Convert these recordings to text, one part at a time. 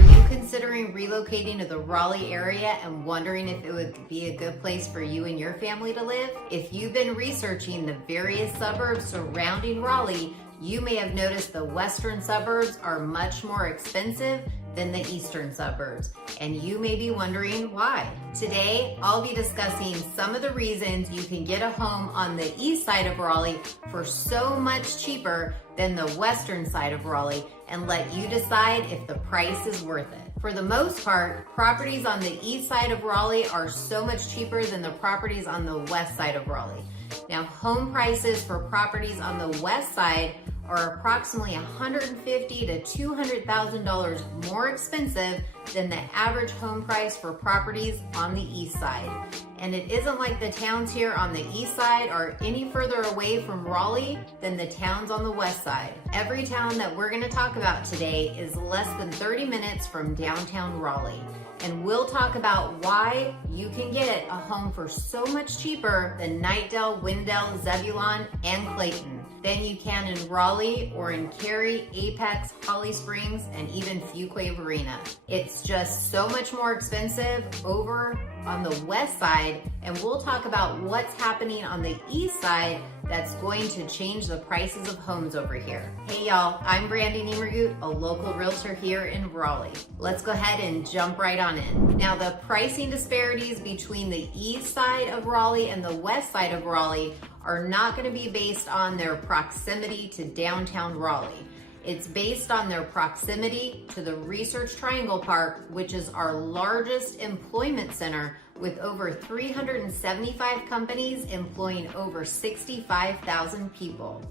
you considering relocating to the Raleigh area and wondering if it would be a good place for you and your family to live? If you've been researching the various suburbs surrounding Raleigh, you may have noticed the western suburbs are much more expensive than the eastern suburbs, and you may be wondering why. Today, I'll be discussing some of the reasons you can get a home on the east side of Raleigh for so much cheaper than the western side of Raleigh, and let you decide if the price is worth it. For the most part, properties on the east side of Raleigh are so much cheaper than the properties on the west side of Raleigh. Now, home prices for properties on the west side are approximately $150,000 to $200,000 more expensive than the average home price for properties on the east side. And it isn't like the towns here on the east side are any further away from Raleigh than the towns on the west side. Every town that we're going to talk about today is less than 30 minutes from downtown Raleigh. And we'll talk about why you can get a home for so much cheaper than Knightdale, Wendell, Zebulon, and Clayton than you can in Raleigh or in Cary, Apex, Holly Springs, and even Fuquay-Varina. It's just so much more expensive over on the west side, and we'll talk about what's happening on the east side that's going to change the prices of homes over here. Hey y'all, I'm Brandy Nemergut, a local realtor here in Raleigh. Let's go ahead and jump right on in. Now, the pricing disparities between the east side of Raleigh and the west side of Raleigh are not going to be based on their proximity to downtown Raleigh. It's based on their proximity to the Research Triangle Park, which is our largest employment center with over 375 companies employing over 65,000 people.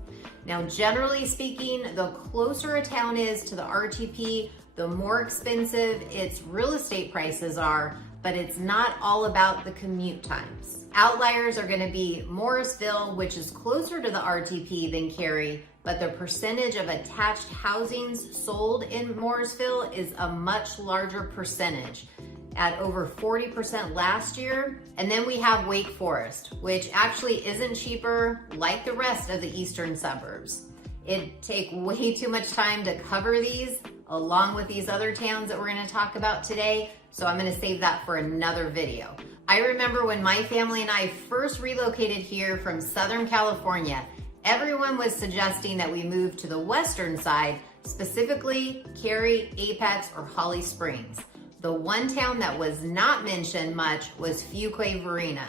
Now, generally speaking, the closer a town is to the RTP, the more expensive its real estate prices are, but it's not all about the commute times. Outliers are going to be Morrisville, which is closer to the RTP than Cary, but the percentage of attached housings sold in Morrisville is a much larger percentage, at over 40% last year. And then we have Wake Forest, which actually isn't cheaper like the rest of the eastern suburbs. It'd take way too much time to cover these, along with these other towns that we're going to talk about today, so I'm going to save that for another video. I remember when my family and I first relocated here from Southern California, everyone was suggesting that we move to the western side, specifically Cary, Apex, or Holly Springs. The one town that was not mentioned much was Fuquay-Varina.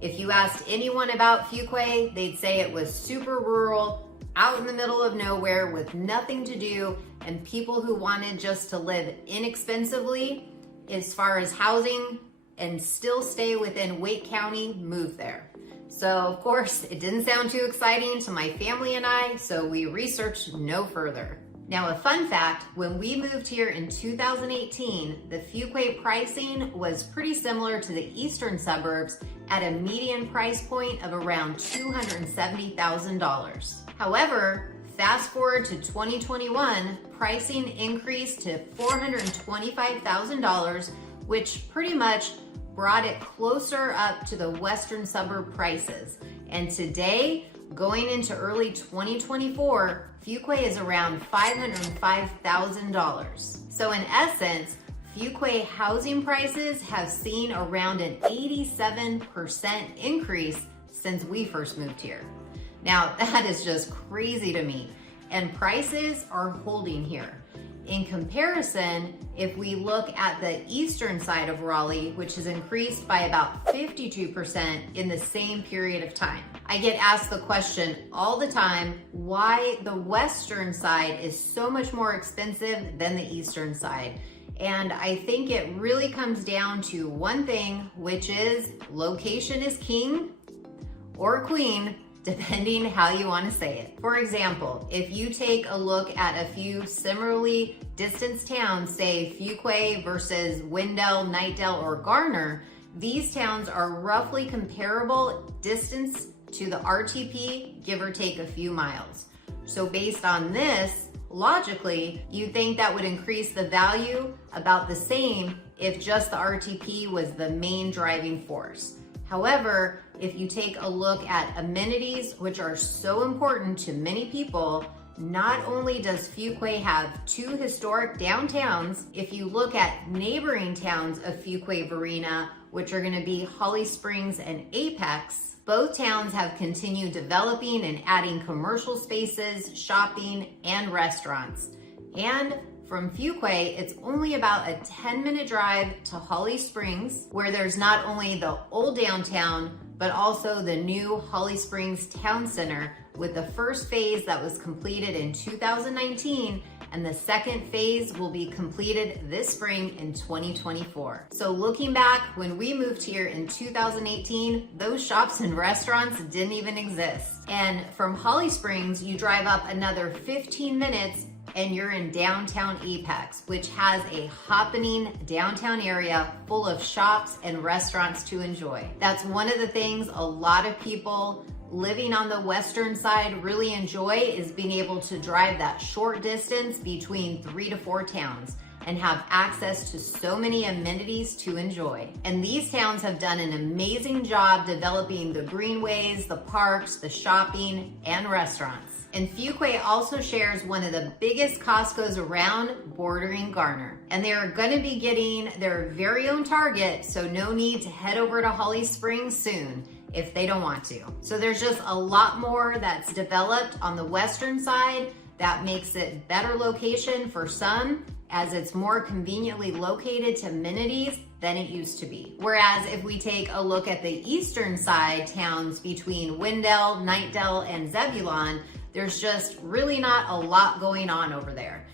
If you asked anyone about Fuquay, they'd say it was super rural, out in the middle of nowhere with nothing to do, and people who wanted just to live inexpensively as far as housing and still stay within Wake County moved there. So of course, it didn't sound too exciting to my family and I, so we researched no further. Now, a fun fact, when we moved here in 2018, the Fuquay pricing was pretty similar to the eastern suburbs at a median price point of around $270,000. However, fast forward to 2021, pricing increased to $425,000, which pretty much brought it closer up to the western suburb prices. And today, going into early 2024, Fuquay is around $505,000. So in essence, Fuquay housing prices have seen around an 87% increase since we first moved here. Now, that is just crazy to me, and prices are holding here. In comparison, if we look at the eastern side of Raleigh, which has increased by about 52% in the same period of time. I get asked the question all the time, why the western side is so much more expensive than the eastern side. And I think it really comes down to one thing, which is location is king or queen, depending how you want to say it. For example, if you take a look at a few similarly distanced towns, say Fuquay versus Wendell, Knightdale, or Garner, these towns are roughly comparable distance to the RTP, give or take a few miles. So based on this, logically, you'd think that would increase the value about the same if just the RTP was the main driving force. However, if you take a look at amenities, which are so important to many people, Not only does Fuquay have two historic downtowns, if you look at neighboring towns of Fuquay-Varina, which are going to be Holly Springs and Apex, both towns have continued developing and adding commercial spaces, shopping, and restaurants. And from Fuquay, it's only about a 10-minute drive to Holly Springs, where there's not only the old downtown, but also the new Holly Springs Town Center, with the first phase that was completed in 2019, and the second phase will be completed this spring in 2024. So looking back, when we moved here in 2018, those shops and restaurants didn't even exist. And from Holly Springs, you drive up another 15 minutes and you're in downtown Apex, which has a happening downtown area full of shops and restaurants to enjoy. That's one of the things a lot of people living on the western side really enjoy, is being able to drive that short distance between 3 to 4 towns and have access to so many amenities to enjoy. And these towns have done an amazing job developing the greenways, the parks, the shopping, and restaurants. And Fuquay also shares one of the biggest Costco's around, bordering Garner. And they are gonna be getting their very own Target, so no need to head over to Holly Springs soon if they don't want to. So there's just a lot more that's developed on the western side that makes it better location for some, as it's more conveniently located to amenities than it used to be. Whereas if we take a look at the eastern side towns between Wendell, Knightdale, and Zebulon, there's just really not a lot going on over there.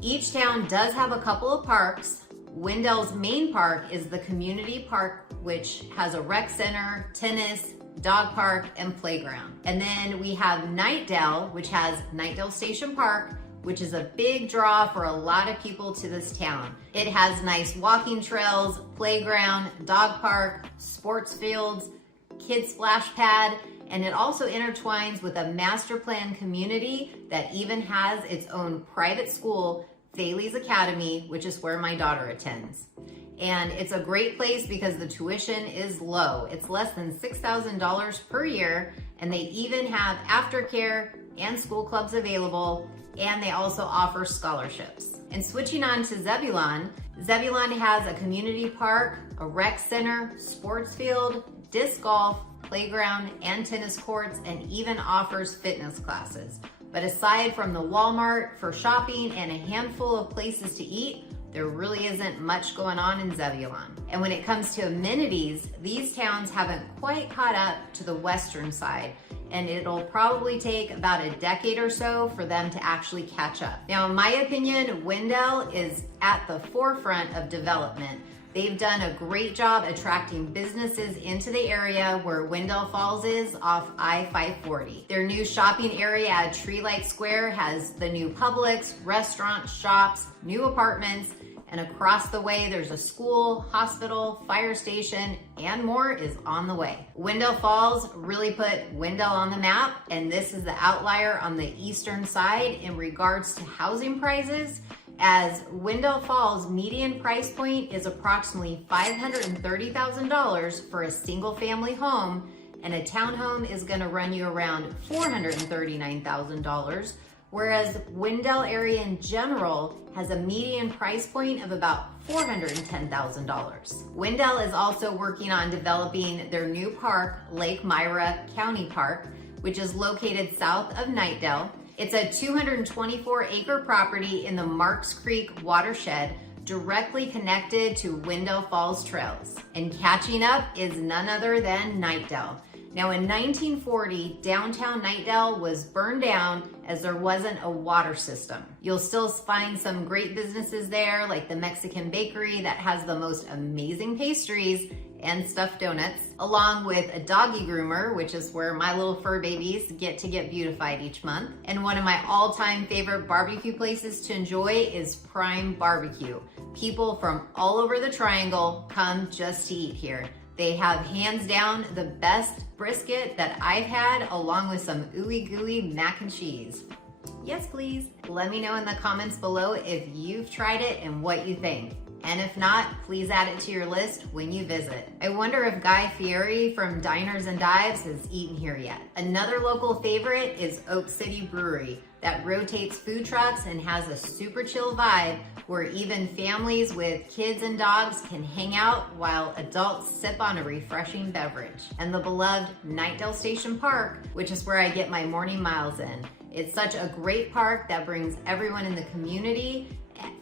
Each town does have a couple of parks. Wendell's main park is the community park, which has a rec center, tennis, dog park, and playground. And then we have Knightdale, which has Knightdale Station Park, which is a big draw for a lot of people to this town. It has nice walking trails, playground, dog park, sports fields, kids splash pad, and it also intertwines with a master plan community that even has its own private school, Thales Academy, which is where my daughter attends. And it's a great place because the tuition is low. It's less than $6,000 per year, and they even have aftercare and school clubs available, and they also offer scholarships. And switching on to Zebulon, Zebulon has a community park, a rec center, sports field, disc golf, playground, and tennis courts, and even offers fitness classes. But aside from the Walmart for shopping and a handful of places to eat, there really isn't much going on in Zebulon. And when it comes to amenities, these towns haven't quite caught up to the western side, and it'll probably take about a decade or so for them to actually catch up. Now, in my opinion, Wendell is at the forefront of development. They've done a great job attracting businesses into the area where Wendell Falls is off I-540. Their new shopping area at Tree Light Square has the new Publix, restaurants, shops, new apartments, and across the way there's a school, hospital, fire station, and more is on the way. Wendell Falls really put Wendell on the map, and this is the outlier on the eastern side in regards to housing prices, as Wendell Falls' median price point is approximately $530,000 for a single family home, and a townhome is gonna run you around $439,000, whereas Wendell area in general has a median price point of about $410,000. Wendell is also working on developing their new park, Lake Myra County Park, which is located south of Knightdale. It's a 224-acre property in the Marks Creek watershed, directly connected to Wendell Falls trails. And catching up is none other than Knightdale. Now, in 1940, downtown Knightdale was burned down as there wasn't a water system. You'll still find some great businesses there, like the Mexican bakery that has the most amazing pastries and stuffed donuts, along with a doggy groomer, which is where my little fur babies get beautified each month. And one of my all-time favorite barbecue places to enjoy is Prime Barbecue. People from all over the triangle come just to eat here. They have hands down the best brisket that I've had, along with some ooey gooey mac and cheese. Yes, please. Let me know in the comments below if you've tried it and what you think. And if not, please add it to your list when you visit. I wonder if Guy Fieri from Diners and Dives has eaten here yet. Another local favorite is Oak City Brewery, that rotates food trucks and has a super chill vibe where even families with kids and dogs can hang out while adults sip on a refreshing beverage. And the beloved Knightdale Station Park, which is where I get my morning miles in. It's such a great park that brings everyone in the community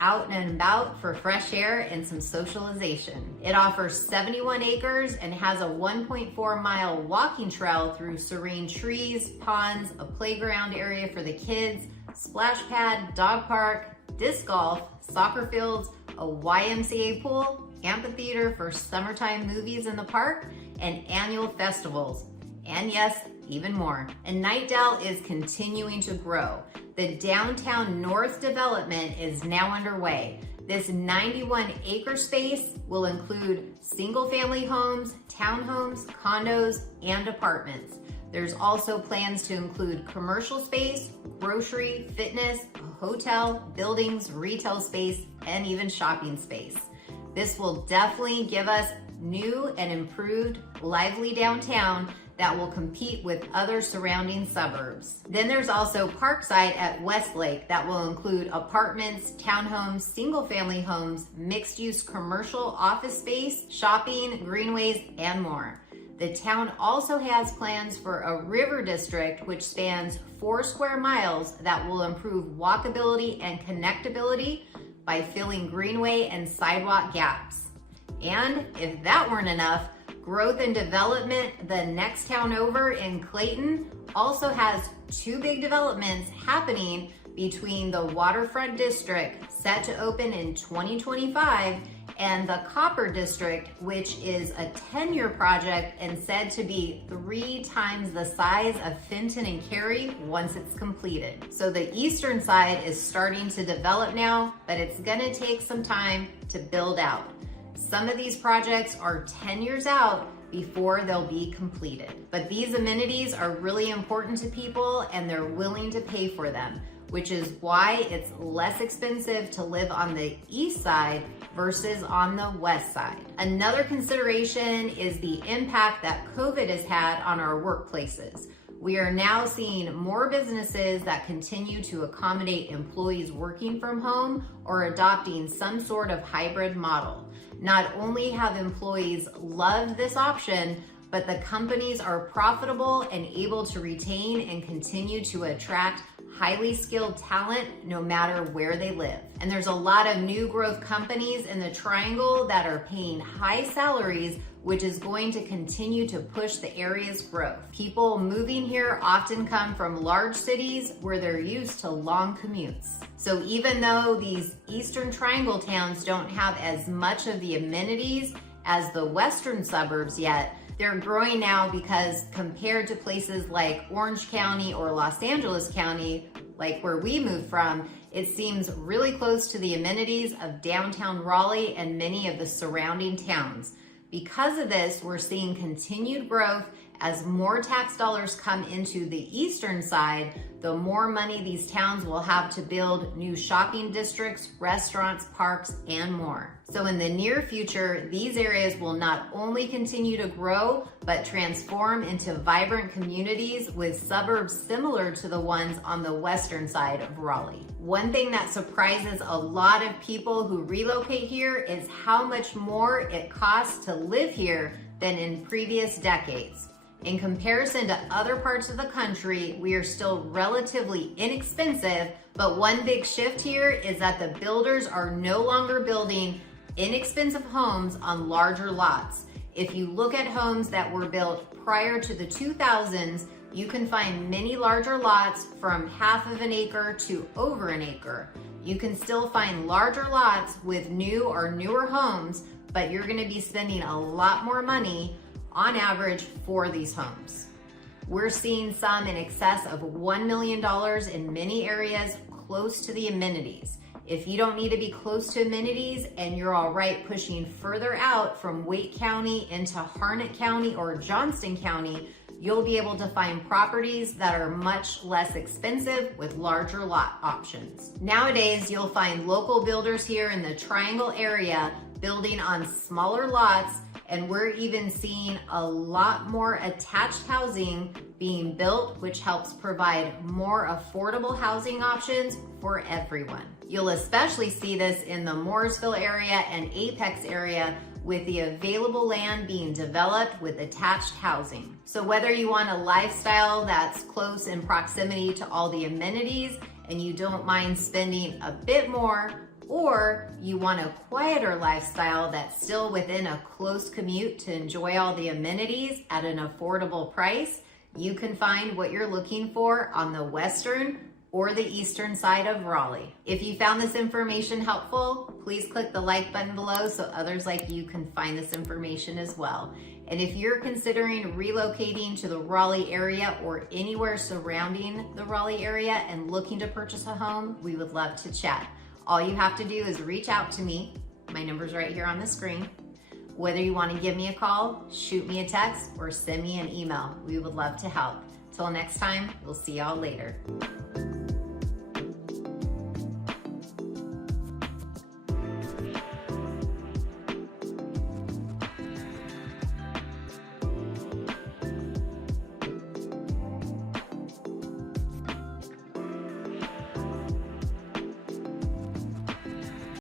out and about for fresh air and some socialization. It offers 71 acres and has a 1.4-mile walking trail through serene trees, ponds, a playground area for the kids, splash pad, dog park, disc golf, soccer fields, a YMCA pool, amphitheater for summertime movies in the park, and annual festivals. And yes, even more. And Knightdale is continuing to grow. The downtown north development is now underway. This 91-acre space will include single-family homes, townhomes, condos, and apartments. There's also plans to include commercial space, grocery, fitness, a hotel, buildings, retail space, and even shopping space. This will definitely give us new and improved, lively downtown that will compete with other surrounding suburbs. Then there's also Parkside at Westlake that will include apartments, townhomes, single-family homes, mixed-use commercial office space, shopping, greenways, and more. The town also has plans for a river district which spans 4 square miles that will improve walkability and connectability by filling greenway and sidewalk gaps. And if that weren't enough, Growth and Development, the next town over in Clayton, also has 2 big developments happening between the Waterfront District, set to open in 2025, and the Copper District, which is a 10-year project and said to be 3 times the size of Fenton and Cary once it's completed. So the eastern side is starting to develop now, but it's gonna take some time to build out. Some of these projects are 10 years out before they'll be completed. But these amenities are really important to people and they're willing to pay for them, which is why it's less expensive to live on the east side versus on the west side. Another consideration is the impact that COVID has had on our workplaces. We are now seeing more businesses that continue to accommodate employees working from home or adopting some sort of hybrid model. Not only have employees loved this option, but the companies are profitable and able to retain and continue to attract highly skilled talent no matter where they live. And there's a lot of new growth companies in the Triangle that are paying high salaries, which is going to continue to push the area's growth. People moving here often come from large cities where they're used to long commutes. So even though these Eastern Triangle towns don't have as much of the amenities as the western suburbs yet, they're growing now because compared to places like Orange County or Los Angeles County, like where we moved from, it seems really close to the amenities of downtown Raleigh and many of the surrounding towns. Because of this, we're seeing continued growth as more tax dollars come into the eastern side, the more money these towns will have to build new shopping districts, restaurants, parks, and more. So in the near future, these areas will not only continue to grow, but transform into vibrant communities with suburbs similar to the ones on the western side of Raleigh. One thing that surprises a lot of people who relocate here is how much more it costs to live here than in previous decades. In comparison to other parts of the country, we are still relatively inexpensive, but one big shift here is that the builders are no longer building inexpensive homes on larger lots. If you look at homes that were built prior to the 2000s, you can find many larger lots from half of an acre to over an acre. You can still find larger lots with new or newer homes, but you're gonna be spending a lot more money on average for these homes. We're seeing some in excess of $1 million in many areas close to the amenities. If you don't need to be close to amenities and you're all right pushing further out from Wake County into Harnett County or Johnston County, you'll be able to find properties that are much less expensive with larger lot options. Nowadays, you'll find local builders here in the Triangle area building on smaller lots And we're even seeing a lot more attached housing being built, which helps provide more affordable housing options for everyone. You'll especially see this in the Mooresville area and Apex area, with the available land being developed with attached housing. So whether you want a lifestyle that's close in proximity to all the amenities and you don't mind spending a bit more, or you want a quieter lifestyle that's still within a close commute to enjoy all the amenities at an affordable price, you can find what you're looking for on the western or the eastern side of Raleigh. If you found this information helpful, please click the like button below so others like you can find this information as well. And if you're considering relocating to the Raleigh area or anywhere surrounding the Raleigh area and looking to purchase a home, we would love to chat. All you have to do is reach out to me. My number's right here on the screen. Whether you want to give me a call, shoot me a text, or send me an email, we would love to help. Till next time, we'll see y'all later.